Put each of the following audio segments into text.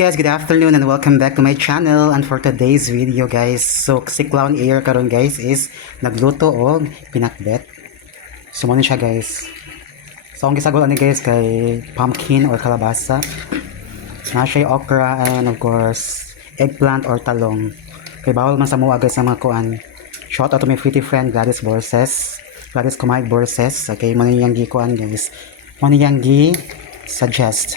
guys, good afternoon and welcome back to my channel. And for today's video guys, so si Clown Air karon guys is nagluto og pinakbet. So mo siya guys. So ang gisagol ani guys kay pumpkin or kalabasa. Na siya okra and of course eggplant or talong. Kay bawal man sa mga guys sa mga kuan. Shout out to my pretty friend Gladys Borses. Gladys Kumaig Borses. Okay, mo niyang gi kuan guys. Mo niyang gi suggest.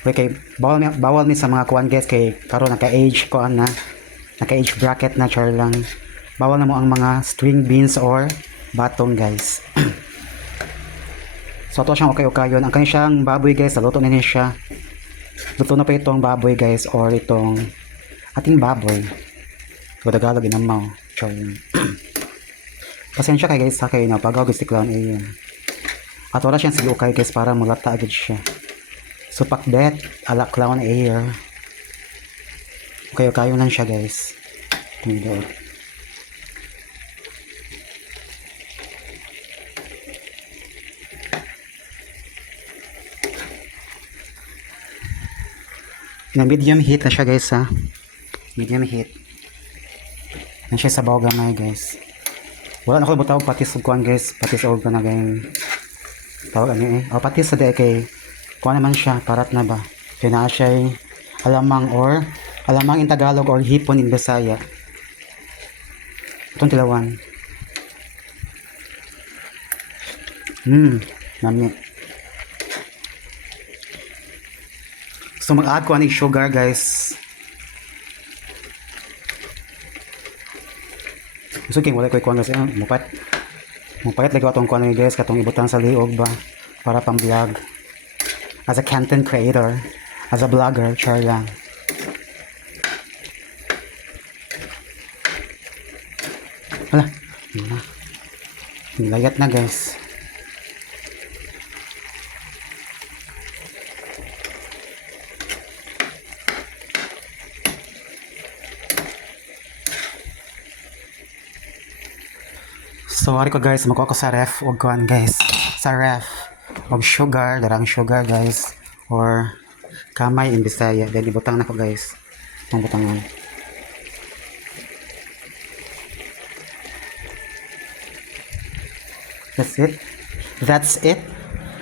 Okay, bawal mi sa mga kuan guys kay karon naka-age kuan na naka-age bracket na char lang. Bawal na mo ang mga string beans or batong guys. So to siyang okay-okayon. Ang kanyang baboy guys, luto na niya siya. Luto na pa itong baboy guys or itong ating baboy. Tagalog inamaw. Char lang. Pasensya kay guys sa kay na pagaw guys si Clown Air. At wala siyang sigukay guys para mulata agad siya. So pakbet ala Clown Air. Okay, kayo lang siya guys. Tingnan. Na medium heat na siya guys ha. Medium heat. Na siya sa bawa gamay guys. Wala na ko butaw patis og kuan guys. Patis og na gang. Tawag ani eh. O patis sa day kay kuha naman siya, parat na ba? Kaya na siya alamang or alamang in Tagalog or hipon in Bisaya. Itong tilawan. Nami. So mag-add ko ani sugar guys. So king wala ko kuha guys. Mupat lagi atong kuha guys katong ibutang sa liog ba para pang vlog. As a content creator, as a vlogger, char lang. Hala, nilayat na guys. So, ari ko guys, magkuha ko sa ref, huwag kuhan guys, sa ref. Og sugar, darang sugar guys or kamay in Bisaya. Then ibutang na ko guys. Ang butangan. That's it.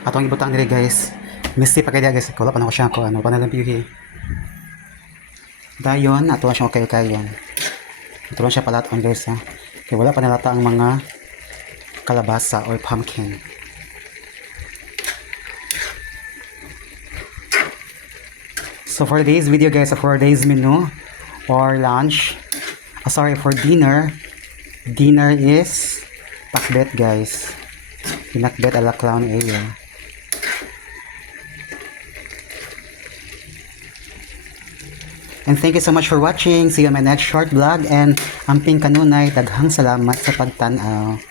Atong ibutang diri guys. Misty pa kaya guys. Wala pa na ko siya ko ano pa na lang pihi. Dayon ato siya okay kayon. Ito lang siya palaton guys ha. Kaya wala pa nalata ang mga kalabasa or pumpkin. So for today's video guys, for today's menu or lunch, for dinner is pakbet guys. Pinakbet ala Clown Air. And thank you so much for watching. See you on my next short vlog and amping kanunay, daghang salamat sa pagtanaw.